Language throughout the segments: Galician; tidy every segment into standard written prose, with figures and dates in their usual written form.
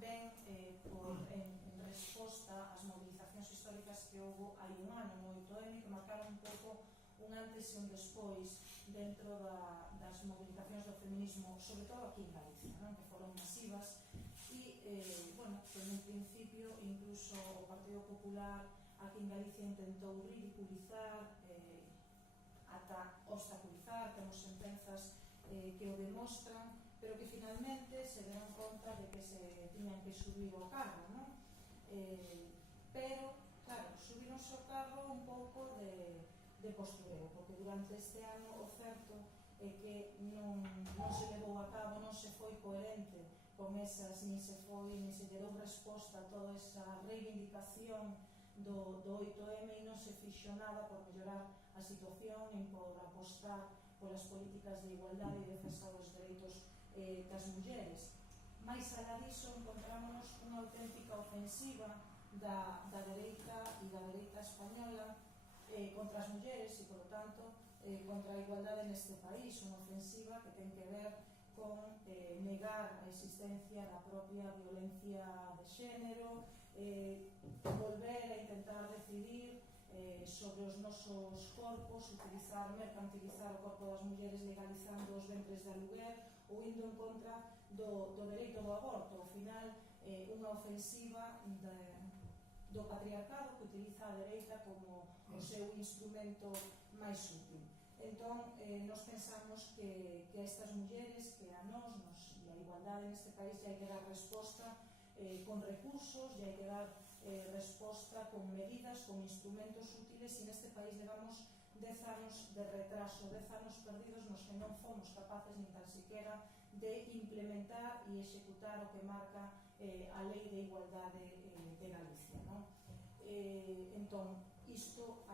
ven en resposta ás movilizacións históricas que houve hai un ano no 8M, que marcaron un pouco un antes e un despois dentro das movilizacións do feminismo, sobre todo aquí en Galicia, non? Que foron masivas e, bueno, que en un principio incluso o Partido Popular aquí en Galicia intentou ridiculizar, ata obstaculizar, temos sentenzas que o demostran, pero que finalmente se deron conta de que se tiñan que subir ao carro, non? Pero, claro, subíronse ao carro un pouco de postureo, porque durante este ano o certo é que non se levou a cabo, non se foi coherente con esas, nin se lle dou resposta a toda esa reivindicación do 8M e non se fixo nada por mellorar a situación nin por apostar polas políticas de igualdade e defensa dos dereitos das mulleres. Mais alá diso, encontrámonos unha auténtica ofensiva da dereita e da dereita española contra as mulleres e, por lo tanto, contra a igualdade neste país, unha ofensiva que ten que ver con negar a existencia da propia violencia de xénero, volver a intentar decidir sobre os nosos corpos, mercantilizar o corpo das mulleres legalizando os ventres de aluguer ou indo en contra do dereito do aborto. Ao final, unha ofensiva do patriarcado que utiliza a dereita como o seu instrumento máis útil. Entón, nos pensamos que a estas mulleres, que a nós e a igualdade neste país, hai que dar resposta con recursos, hai que dar resposta con medidas, con instrumentos útiles, e neste país levamos 10 anos de retraso, 10 anos perdidos nos que non fomos capaces nin tan siquiera de implementar e executar o que marca a Lei de Igualdade de Galicia, non? Entón, isto,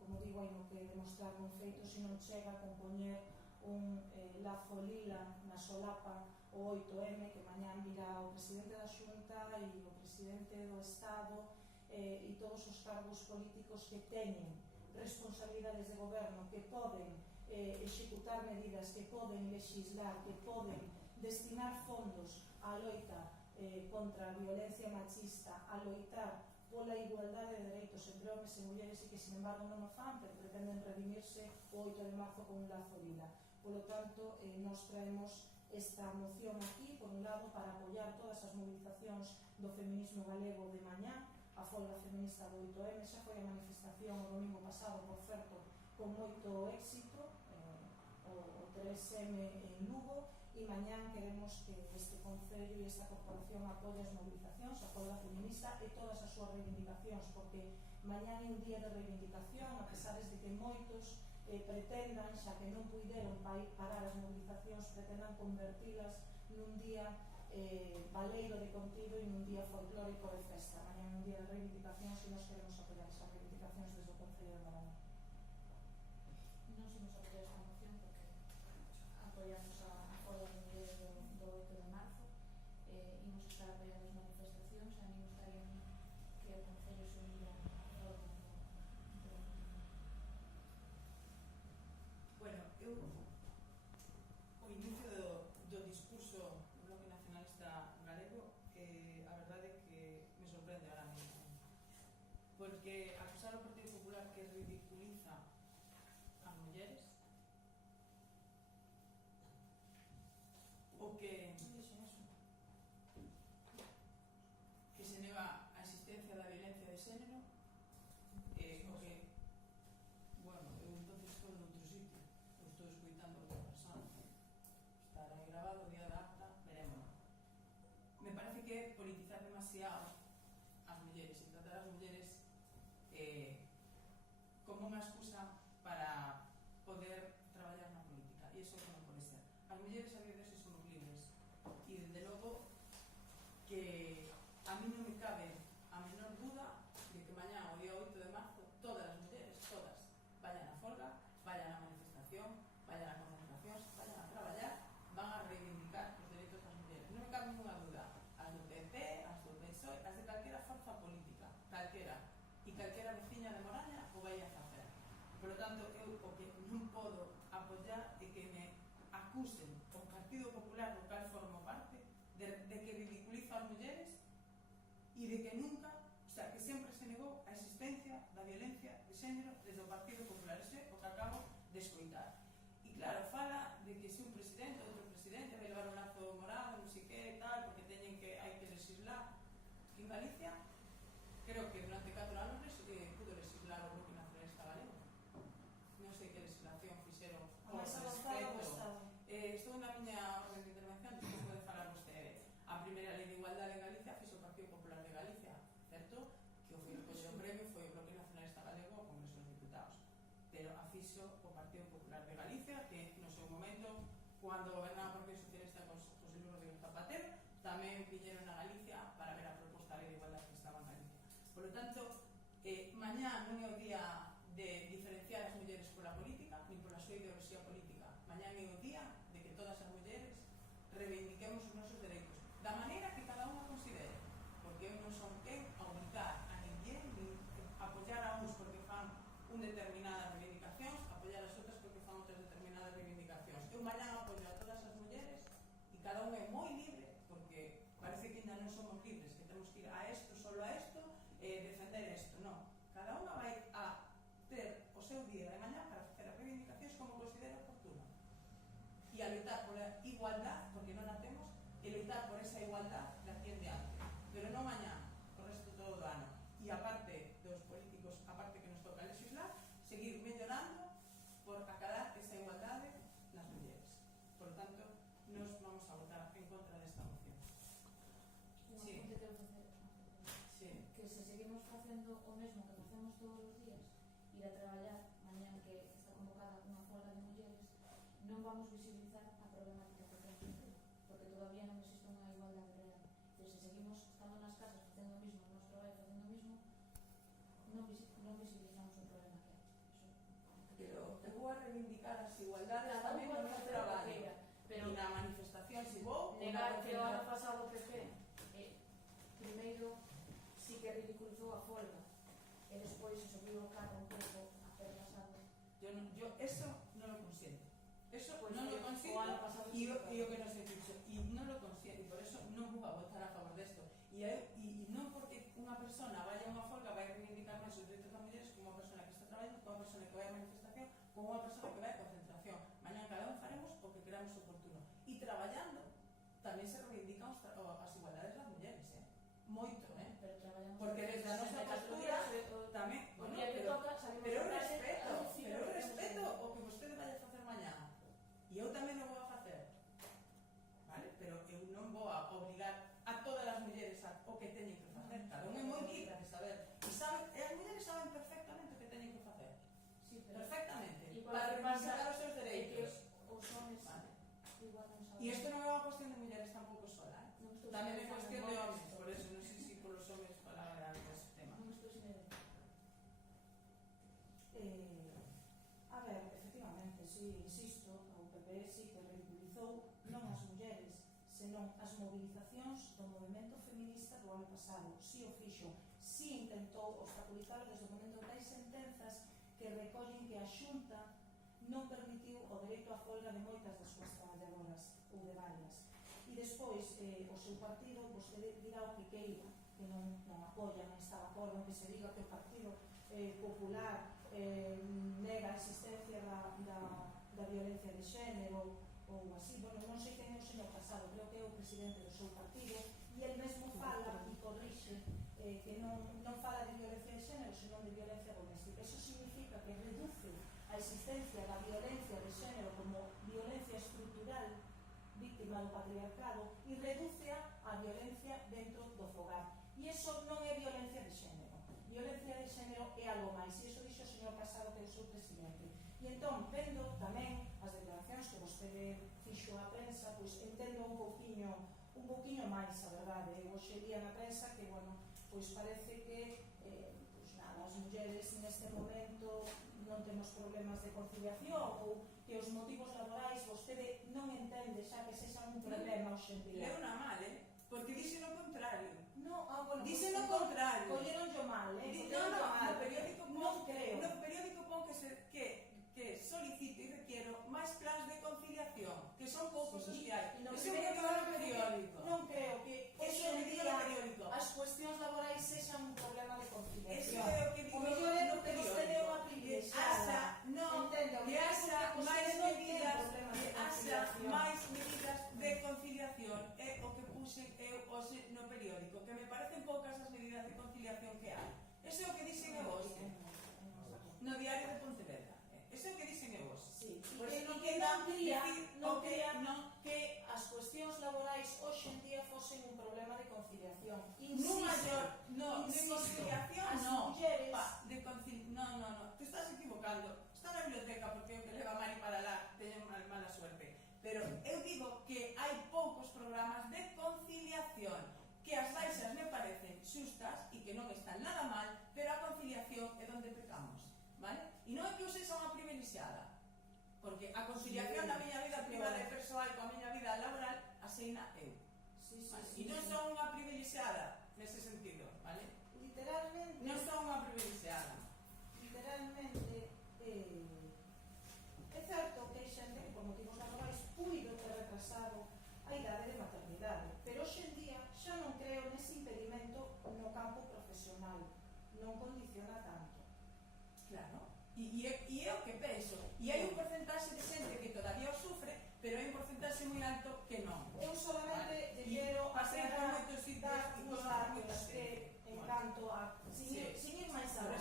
como digo, hai no que demostrar con feitos, se non chega a compoñer un lazo lila na solapa o 8M, que mañán virá o presidente da Xunta e o presidente do Estado e todos os cargos políticos que teñen responsabilidades de goberno, que poden executar medidas, que poden legislar, que poden destinar fondos á loita contra a violencia machista, a loitar pola igualdade de dereitos entre homens e mulleres, e que, sin embargo, non o fan, pero pretenden redimirse o 8 de marzo con un lazo lila. Por lo tanto, nos traemos esta moción aquí, por un lado, para apoiar todas as movilizacións do feminismo galego de mañá, a folga feminista do 8M. Xa foi a manifestación o domingo pasado, por certo, con moito éxito, o 3M en Lugo, e mañán queremos que este Concello e esta Corporación apoie as movilizacións, a folga feminista e todas as súas reivindicacións, porque mañán é un día de reivindicación, a pesar de que moitos pretendan, xa que non puideron parar as movilizacións, pretendan convertilas nun día valeiro de contido e nun día folclórico de festa. Mañán é un día de reivindicacións e nos queremos apoiar esas reivindicacións desde o Concello de Morón. Non somos apoiar esta moción porque apoiamos a folga de mulleres do 8 de marzo, imos estar apoiando as manifestacións, a mí gustaría que o Concello se unira a folga. Bueno, o inicio do discurso do Bloque Nacionalista Galego, a verdade é que me sorprende ahora mesmo, porque acusar ao Partido Popular que ridiculiza as mulleres, o que se nega a existencia da violencia de xénero, o que, bueno, eu entonces estou noutro sitio, eu estou escoitando a outra persona, estará grabado o día da acta, veremos. Me parece que é politizar demasiado as mulleres e tratar as mulleres como unha excusa para poder traballar na política, e iso non pode ser. As mulleres a día de hoxe somos libres, e desde logo que a mí non me cabe a menor duda de que mañá, o día 8 de marzo, todas as mulleres, todas, vayan a folga, vayan a manifestación, vayan a concentracións, vayan a traballar, van a reivindicar os dereitos das mulleres. Non me cabe ninguna duda. As do PP, as do PSOE, as de calquera forza política, calquera, e calquera veciña de Moraña o vai a facer. Por lo tanto, eu o que non podo apoiar é que me acusen o Partido Popular do cal formo parte de que ridiculizo as e de que nunca, o sea, que sempre se negou a existencia da violencia de xénero desde o Partido Popular. Ese é o que acabo de escoitar. E claro, fala de que se un presidente ou outro presidente vai levar un lazo morado, non sei que, tal, porque teñen que, hai que legislar. En Galicia, creo que durante 4 anos pudo legislar o Bloque Nacionalista Galego. Non sei que legislación fixeron A máis avanzada do Estado. Estou na miña orden de intervención, despois pode falar vostede. A primeira lei de igualdade en Galicia fixo o Partido Popular de Galicia, certo? Que o foi recolleu o premio foi o Bloque Nacionalista Galego ao Congreso dos Diputados. Pero a fixo o Partido Popular de Galicia, que no seu momento, cando gobernaba o Partido Socialista con José Luis Rodríguez Zapatero, tamén viñeron a Galicia para ver a proposta de lei de igualdade que estaba en Galicia. Por lo tanto, mañá non é o día de diferenciar as mulleres pola política, nin pola súa ideoloxía política. Mañá é o día de que todas as mulleres reivindiquemos os nosos dereitos da maneira que cada unha considere, porque eu non son quen a obligar a ninguén, nin apoiar a uns porque fan un determinadas reivindicacións, apoiar as outras porque fan outras determinadas reivindicacións. Eu mañá apoio a todas as mulleres e cada unha é moi libre, porque parece que ainda non somos libres, que temos que ir a esto, solo a esto, defender esto. Non, cada unha vai a ter o seu día de mañá para facer as reivindicacións como considera oportuno e a lutar por a igualdad, porque non a temos, e lutar por esa igualdad de aquí en diante, pero non mañá, o resto todo do ano. E aparte dos políticos, aparte que nos toca legislar, seguir mellorando por acadar esa igualdade nas mulleres. Por lo tanto, nos vamos a votar en contra desta moción. Sí. Sí. Que se seguimos facendo o mesmo que facemos todos os días, ir a traballar mañán que está convocada unha folga de mulleres, non vamos visibilizar a problemática que temos, porque todavía non existe unha igualdade real. Se seguimos estando nas casas facendo o mismo, nos traballos facendo o mismo, non visibilizamos o problema que hai. Pero eu vou a reivindicar as igualdades tamén no meu traballo, pero na manifestación se vou negar que o ano pasado o PP primeiro sí que ridiculizou a folga e despois se subiu o carro un pouco a ter pasado. Yo eso non lo consiento. Eso Pues non lo consiento e o que nos he dicho e non lo consiento e por eso non vou a votar a favor desto. E non porque unha persona vaya a unha folga vai reivindicar máis os dereitos das mulleres como unha persona que está traballando, como unha persona que vai a manifestación, como unha persona que vai a concentración. Mañá cada un faremos o que queramos oportuno. E traballando tamén se reivindican as igualdades das mulleres, moito, pero traballamos porque desde a nosa postura tamén, bueno, pero eu respeto o que vostede vai a facer mañá e eu tamén o vou a facer, vale? Pero eu non vou a obligar a todas as mulleres o que teñen que facer. Cada un é moi libre de saber e as mulleres saben perfectamente o que teñen que facer, sí, perfectamente, para reivindicar os seus dereitos, os homes vale? Igual non saben. E isto non é unha cuestión de mulleres tampouco sola, tamén é cuestión de homens, por eso non sei se polos homens falar desse tema. Non estou sin idea. A ver, efectivamente, si insisto, o PP sí que ridiculizou non as mulleres, senón as movilizacións do movimento feminista do ano pasado. Si o fixo, si intentou obstaculizar desde o momento que hai sentenzas que recollen que a Xunta non permitiu o dereito á folga de moitas das súas traballadoras ou de varias. E despois o seu partido vostede dirá o que queira, que non apoia, non está de acordo en que se diga que o Partido Popular nega a existencia da violencia de xénero ou así. Bueno, non sei quen é o señor Casado, creo que é o presidente do seu partido e el mesmo fala e corrixe que non fala de violencia de xénero, senón de violencia doméstica. Eso significa que reduce a existencia da violencia de xénero como violencia estrutural víctima do patriarcado e reduce a violencia dentro do fogar. E iso non é violencia de xénero. Violencia de xénero é algo máis. E iso dixo o señor Casado, que é o seu presidente. E entón, vendo tamén as declaracións que vostede fixo á prensa, pois entendo un pouquiño máis, a verdade. Eu hoxe día na prensa que, bueno, pois parece que pois nada, as mulleres neste momento non temos problemas de conciliación ou que os motivos laborais vostede non entende xa que sexan un problema hoxe en día. Leu na mal, porque dixe lo contrario. No, bueno, dixe lo contrario. Colleron yo mal, No, no periódico non creo. No periódico pon que solicito e requiero máis plans de conciliación, que son poucos os que hai. Eso é o que diga no periódico. Non creo que Eso é o que diga no periódico. as cuestións laborais non cría que as cuestións laborais hoxe en día fosen un problema de conciliación. De conciliación, no. No. Te estás equivocando. Está na biblioteca porque o que leva Mari para lá teñen mala suerte. Pero eu digo que hai poucos programas de conciliación, que as baixas me parecen xustas e que non están nada mal, pero a conciliación é onde pecamos, vale? E non é que eu sexa unha privilexiada, porque a conciliación da miña vida privada e persoal coa miña vida laboral aseina eu. E non son unha privilexiada nese sentido, vale? Literalmente. Non son unha privilexiada. Literalmente, é certo que hai xente que por motivos laborais puido ter retrasado a idade de maternidade, pero hoxe en día xa non creo nese impedimento no campo profesional, non condiciona tanto. Claro, e é o que penso, e hai un porcentaxe de xente que todavía o sufre, pero hai un porcentaxe moi alto que non. Eu solamente lle quero aclarar uns datos que, en canto a, sin ir máis alá,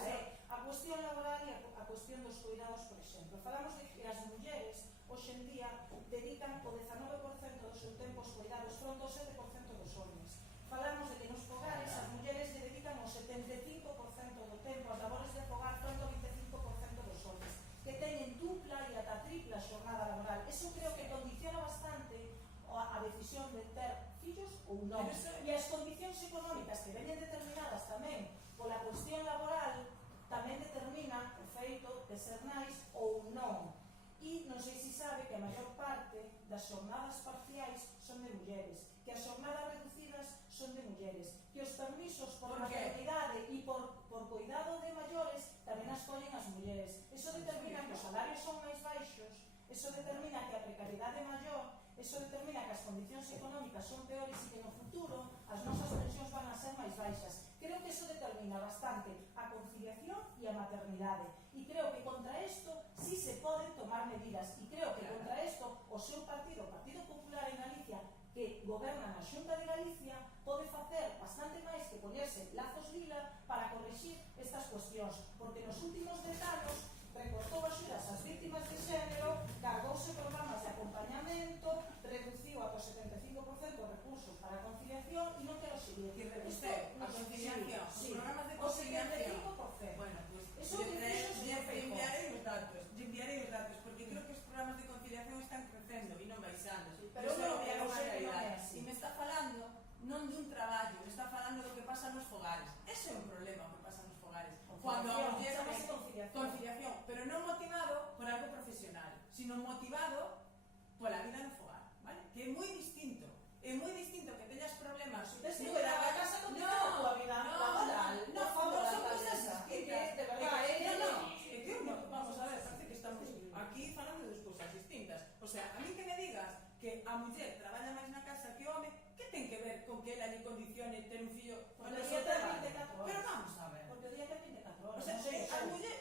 a cuestión laboral e a cuestión dos cuidados, por exemplo. Falamos de que as mulleres hoxe en día dedican o 19% do seu tempo aos cuidados fronte ao 7% dos homens. Falamos de que nos fogares as mulleres lle dedican o 75% do tempo ás labores de fogar fronte ao 25% dos homens, que teñen dupla e ata tripla xornada laboral. Eso creo que condiciona bastante a decisión de ter fillos ou non. E as condicións económicas que veñen determinadas tamén pola cuestión laboral tamén determinan o feito de ser nais ou non. E non sei se sabe que a maior parte das xornadas parciais son de mulleres, que as xornadas reducidas son de mulleres, que os permisos por maternidade e por cuidado de maiores tamén as collen as mulleres. Eso determina que os salarios son máis baixos, eso determina que a precariedade é maior, eso determina que as condicións económicas son peores e que no futuro as nosas pensións van a ser máis baixas. Creo que eso determina bastante a conciliación e a maternidade. E creo que contra isto sí se poden tomar medidas. E creo que contra isto o seu partido, o Partido Popular en Galicia, que goberna na Xunta de Galicia, pode facer bastante máis que poñerse lazos lila para corrixir estas cuestións. Porque nos últimos 10 anos recortou axudas ás víctimas de xénero, cargouse programas de acompañamento, reduciu ata o 75% recursos para a conciliación e non quero seguir. Que reduceu a conciliación, os programas de conciliación. Bueno, pues lle enviarei os datos, porque creo que os programas de conciliación están crecendo e non baixando. Pero non é unha realidade. E me está falando non dun traballo, me está falando do que pasa nos fogares. Ese é un problema que pasa nos fogares. Cuando a muller conciliación, pero non motivado por algo profesional, sino motivado pola vida no fogar, vale? Que é moi distinto. É moi distinto que teñas problemas. A casa continua coa vida laboral. Non son cosas distintas. De verdade, é que vamos a ver, parece que estamos aquí falando de cousas distintas. O sea, a mí que me digas que a muller traballa máis na casa que o home, que ten que ver con que ela lle condicione ter un fillo Porque o día ten 24 horas. Pero vamos a ver. Porque o día ten 24 horas. O sea, a muller,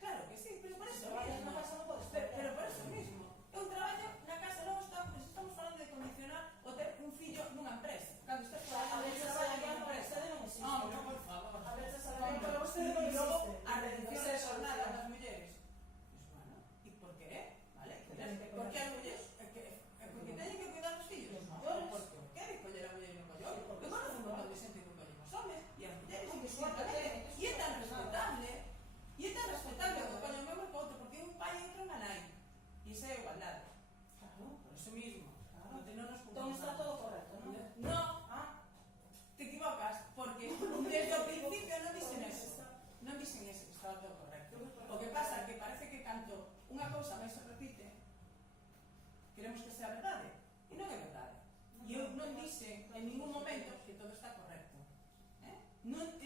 claro que sí, pero por eso traballas na casa non podes perder. pero por eso mismo. Eu traballo na casa, non estamos falando de condicionar o ter un fillo nunha empresa. Cando estás A brecha salarial para vostede non existe. No, por favor. A brecha salarial para vostede non E logo, existe. a reducción de xornada das mulleres. Pues bueno, e por qué? Vale? Porque as mulleres, porque teñen que cuidar os fillos. Porque quere coller a muller e non coller. Eu conozco un montón de xente que colle os homes e as mulleres indistintamente. E é tan respetable que colle o mesmo que outro, porque un pai e outro unha nai. E iso é igualdade. Claro. Por eso mismo. Claro. Non nos Entón está todo correcto, non? No, te equivocas, porque desde o principio non dixen eso. Non dixen eso, que estaba todo correcto. O que pasa é que parece que canto unha cousa máis se repite, queremos que sea verdade. E non é verdade. E eu non dixen en ningún momento que todo está correcto. Non